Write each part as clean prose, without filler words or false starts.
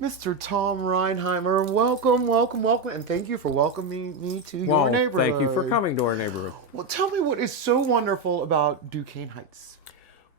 Mr. Tom Reinheimer, welcome, welcome, welcome, and thank you for welcoming me to your neighborhood. Thank you for coming to our neighborhood. Well, tell me what is so wonderful about Duquesne Heights.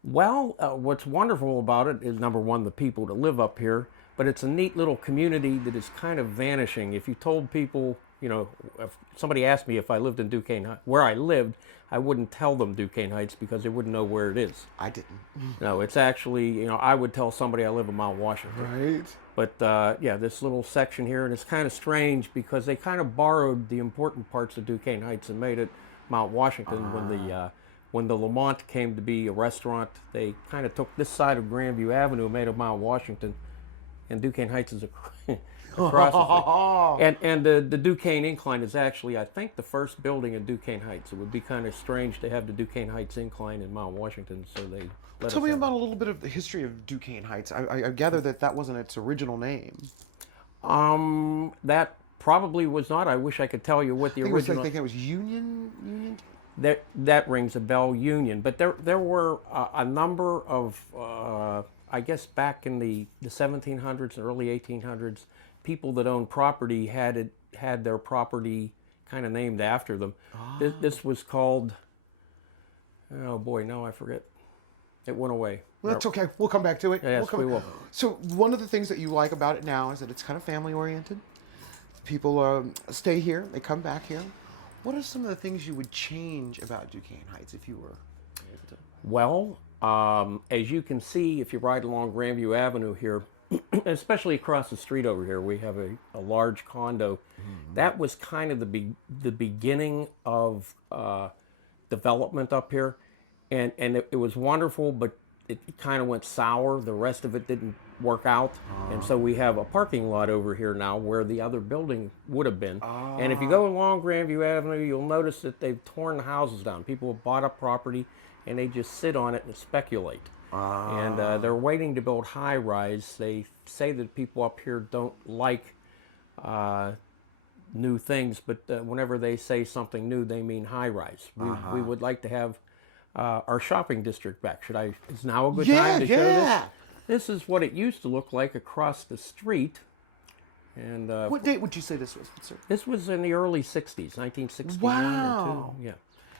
Well, what's wonderful about it is, number one, the people that live up here, but it's a neat little community that is kind of vanishing. If you told people, if somebody asked me if I lived in Duquesne Heights, where I lived, I wouldn't tell them Duquesne Heights because they wouldn't know where it is. I didn't. No, it's actually, I would tell somebody I live in Mount Washington. Right. But yeah, this little section here, and it's kind of strange because they kind of borrowed the important parts of Duquesne Heights and made it Mount Washington. When the Lamont came to be a restaurant, they kind of took this side of Grandview Avenue and made it Mount Washington, and Duquesne Heights is across the thing. And the Duquesne Incline is actually, I think, the first building in Duquesne Heights. It would be kind of strange to have the Duquesne Heights Incline in Mount Washington, so they let Tell us me have about a little bit of the history of Duquesne Heights. I gather that wasn't its original name. That probably was not. I wish I could tell you what the original. I think it was Union. That rings a bell, Union. But there were a number of, I guess back in the 1700s and early 1800s, people that owned property had their property kind of named after them. This was called, oh boy, now I forget. It went away. Well, that's okay. We'll come back to it. Yes, we will. So one of the things that you like about it now is that it's kind of family oriented. People stay here. They come back here. What are some of the things you would change about Duquesne Heights if you were able to? Well, as you can see, if you ride along Grandview Avenue here, especially across the street over here, we have a large condo. Mm-hmm. That was kind of the beginning of development up here, and it was wonderful, but it kind of went sour. The rest of it didn't work out, and so we have a parking lot over here now where the other building would have been. And if you go along Grandview Avenue, you'll notice that they've torn the houses down. People have bought up property and they just sit on it and speculate. And they're waiting to build high-rise. They say that people up here don't like new things, but whenever they say something new, they mean high-rise. We would like to have our shopping district back. Is now a good time to show this? This is what it used to look like across the street. And what date would you say this was, sir? This was in the early 60s, 1961 wow. or 2. Yeah.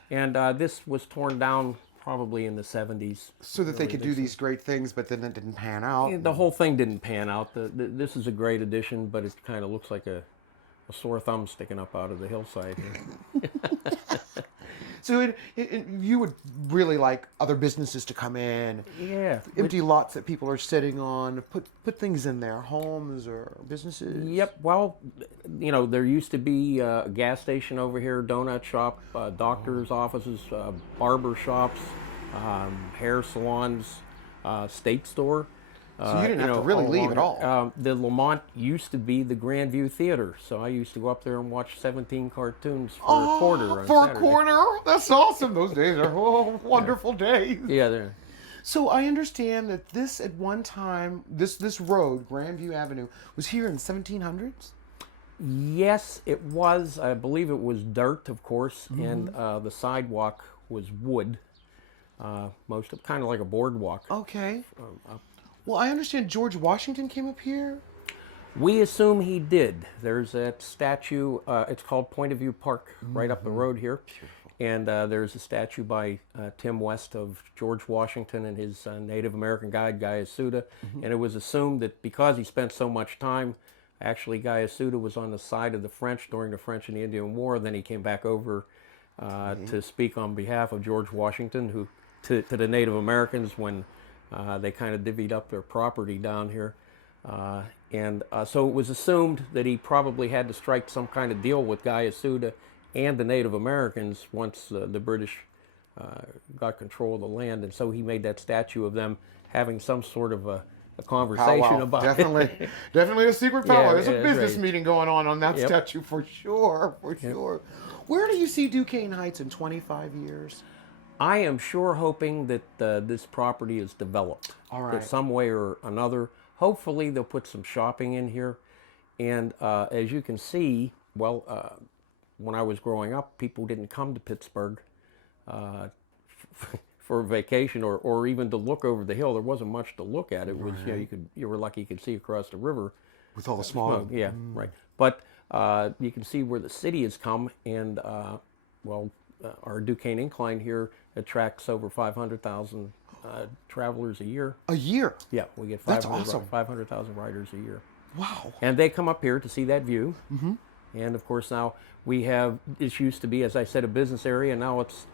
And this was torn down probably in the 70s. So that they could do these great things, but then it didn't pan out. The whole thing didn't pan out. This is a great addition, but it kind of looks like a sore thumb sticking up out of the hillside here. So you would really like other businesses to come in, empty lots that people are sitting on, put things in their homes or businesses. Yep. Well, there used to be a gas station over here, donut shop, doctors' offices, barber shops, hair salons, state store. So you didn't have to really leave at all. The Lamont used to be the Grandview Theater, so I used to go up there and watch 17 cartoons for a quarter on for Saturday. A quarter? That's awesome. Those days are wonderful days. Yeah, they're... So I understand that this, at one time, this road, Grandview Avenue, was here in the 1700s? Yes, it was. I believe it was dirt, of course, and the sidewalk was wood, most of kind of like a boardwalk. Okay. Well, I understand George Washington came up here. We assume he did. There's that statue. It's called Point of View Park, right up the road here. Beautiful. And there's a statue by Tim West of George Washington and his Native American guide, Guy Asst. And it was assumed that because he spent so much time, actually Guy Asst was on the side of the French during the French and the Indian War. Then he came back over to speak on behalf of George Washington, who to the Native Americans when they kind of divvied up their property down here. So it was assumed that he probably had to strike some kind of deal with Guy Asst and the Native Americans once the British got control of the land. And so he made that statue of them having some sort of a conversation about it. Definitely a secret powwow. Yeah, There's a business meeting going on that Yep. statue for sure, sure. Where do you see Duquesne Heights in 25 years? I am sure hoping that this property is developed in some way or another. Hopefully they'll put some shopping in here. And as you can see, when I was growing up, people didn't come to Pittsburgh for a vacation or even to look over the hill. There wasn't much to look at. It was, you were lucky you could see across the river. With all the smog. Yeah, right. But you can see where the city has come, and our Duquesne Incline here attracts over 500,000 travelers a year. A year? Yeah, we get That's awesome. 500,000 riders a year. Wow. And they come up here to see that view. Mm-hmm. And of course now we have, this used to be, as I said, a business area. Now it's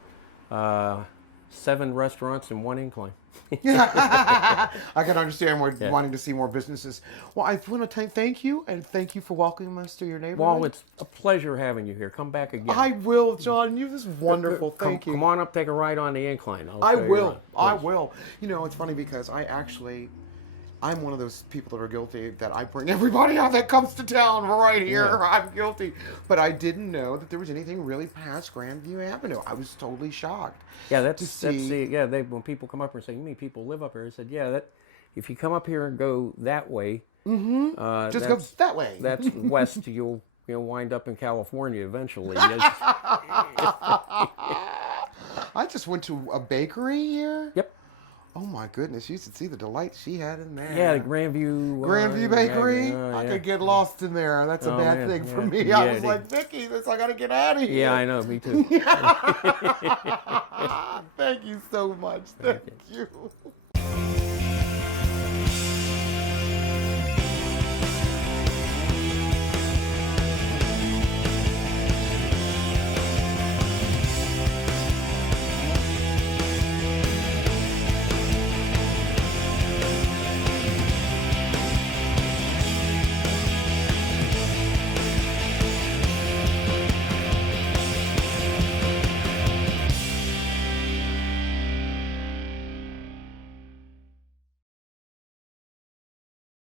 7 restaurants and 1 incline. I can understand wanting to see more businesses. Well, I want to thank you, and thank you for welcoming us to your neighborhood. Well, it's a pleasure having you here. Come back again. I will, Jon. This is wonderful. Thank you. Come on up, take a ride on the incline. I will. I will. You know, it's funny because I'm one of those people that are guilty that I bring everybody out that comes to town right here. Yeah. I'm guilty. But I didn't know that there was anything really past Grandview Avenue. I was totally shocked. Yeah, when people come up here and say, you mean people live up here? I said, yeah, if you come up here and go that way, just go that way. That's west, you'll wind up in California eventually. I just went to a bakery here. Yep. Oh my goodness, you should see the delight she had in there. Yeah, the Grandview Bakery. I could get lost in there. That's a bad thing for me. Yeah, I was like, Vicky, I got to get out of here. Yeah, I know, me too. Thank you so much. Thank you.